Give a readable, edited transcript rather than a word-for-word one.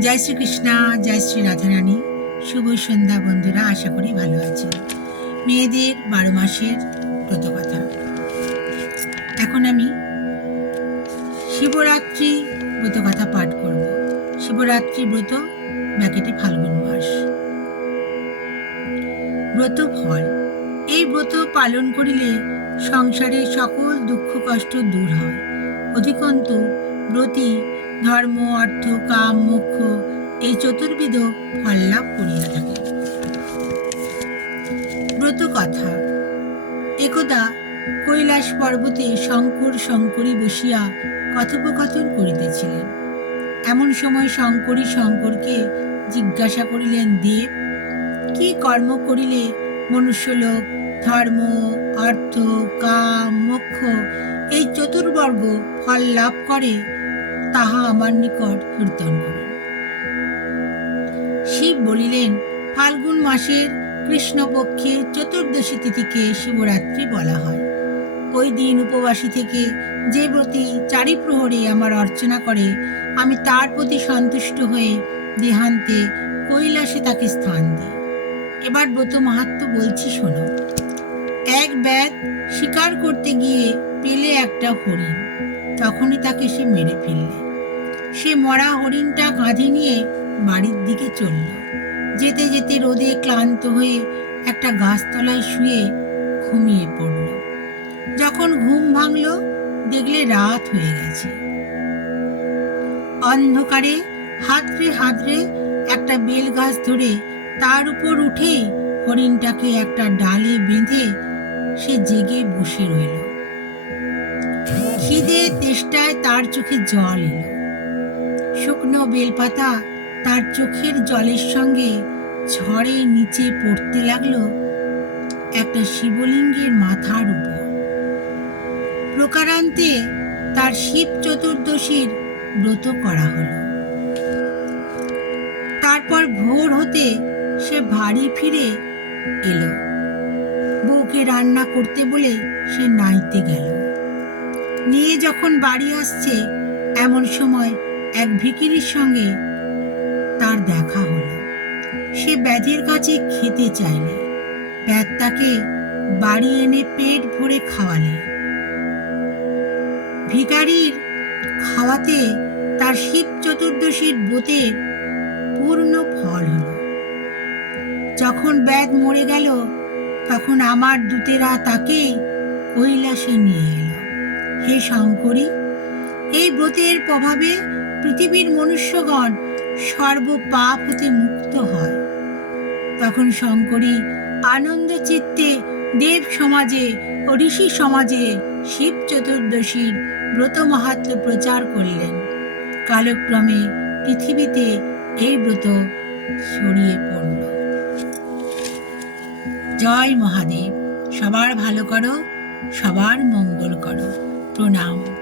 জয় শ্রীকৃষ্ণা, জয় শ্রী রাধারানী। শুভ সন্ধ্যা বন্ধুরা, আশা করি ভালো আছেন। মেয়েদের 12 মাসের ব্রতকথা। এখন আমি শিবরাত্রি ব্রতকথা পাঠ করব। শিবরাত্রি ব্রত ব্যাকেটে ফাল্গুন মাস। ব্রত ফল। এই ব্রত পালন করিলে সংসারের সকল দুঃখ কষ্ট দূর হয়। অধিকন্তু ব্রতী ধর্ম, অর্থ, কাম, মোক্ষ এই চতুর্বিধ ফল লাভ করিয়া থাকে। ব্রত কথা। একদা কৈলাস পর্বতে শঙ্করী বসিয়া কথোপকথন করিতেছিলেন। এমন সময় শঙ্করকে জিজ্ঞাসা করিলেন, দেব, কি কর্ম করিলে মনুষ্যলোক, ধর্ম, অর্থ, কাম, মোক্ষ এই চতুর্বর্গ ফল লাভ করে, তাহা আমার নিকট কীর্তন করুন। শিব বলিলেন, ফাল্গুন মাসের কৃষ্ণপক্ষের চতুর্দশী তিথিকে শিবরাত্রি বলা হয়। ওই দিন উপবাসী থেকে যে ব্রতী চারিপ্রহরে আমার অর্চনা করে, আমি তার প্রতি সন্তুষ্ট হয়ে দেহান্তে কৈলাসে তাকে স্থান দিই। এবার ব্রত মাহাত্ম্য বলছি, শোনো। এক ব্যাধ শিকার করতে গিয়ে পেলে একটা হরিণ। তখনই তাকে সে মেরে ফেললে। সে মরা হরিণটা কাঁধে নিয়ে বাড়ির দিকে চলল। যেতে যেতে রোদে ক্লান্ত হয়ে একটা গাছতলায় শুয়ে ঘুমিয়ে পড়ল। যখন ঘুম ভাঙল, দেখলে রাত হয়ে গেছে। অন্ধকারে হাতড়ে একটা বেল গাছ ধরে তার উপর উঠে হরিণটাকে একটা ডালে বেঁধে সে জেগে বসে রইল। খিদে তেষ্টায় তার চোখে জল এলো। শুকনো বেলপাতা তার চোখের জলের সঙ্গে ঝড়ে নিচে পড়তে লাগলো একটা শিবলিঙ্গের মাথার উপর। প্রকারান্তে তার শিব চতুর্দশীর ব্রত করা হলো। তারপর ভোর হতে সে বাড়ি ফিরে এলো। বউকে রান্না করতে বলে সে নাইতে গেল। নিয়ে যখন বাড়ি আসছে, এমন সময় এক ভিখিরির সঙ্গে তার দেখা হলো। সে ব্যাধের কাছে খেতে চাইলে ব্যাধ তাকে বাড়ি এনে পেট ভরে খাওয়ালে। ভিখারির খাওয়াতে তার শিব চতুর্দশীর ব্রতের পূর্ণ ফল হল। যখন ব্যাধ মরে গেল, তখন আমার দূতেরা তাকে কৈলাসে নিয়ে এলো। হে শঙ্করী, এই ব্রতের প্রভাবে পৃথিবীর মনুষ্যগণ সর্ব পাপ হতে মুক্ত হয়। তখন শঙ্করী আনন্দ চিত্তে দেব সমাজে ও ঋষি সমাজে শিব চতুর্দশীর ব্রত মাহাত্ম্য প্রচার করলেন। কালক্রমে পৃথিবীতে এই ব্রত ছড়িয়ে পড়ল। জয় মহাদেব। সবার ভালো করো, সবার মঙ্গল করো। প্রণাম।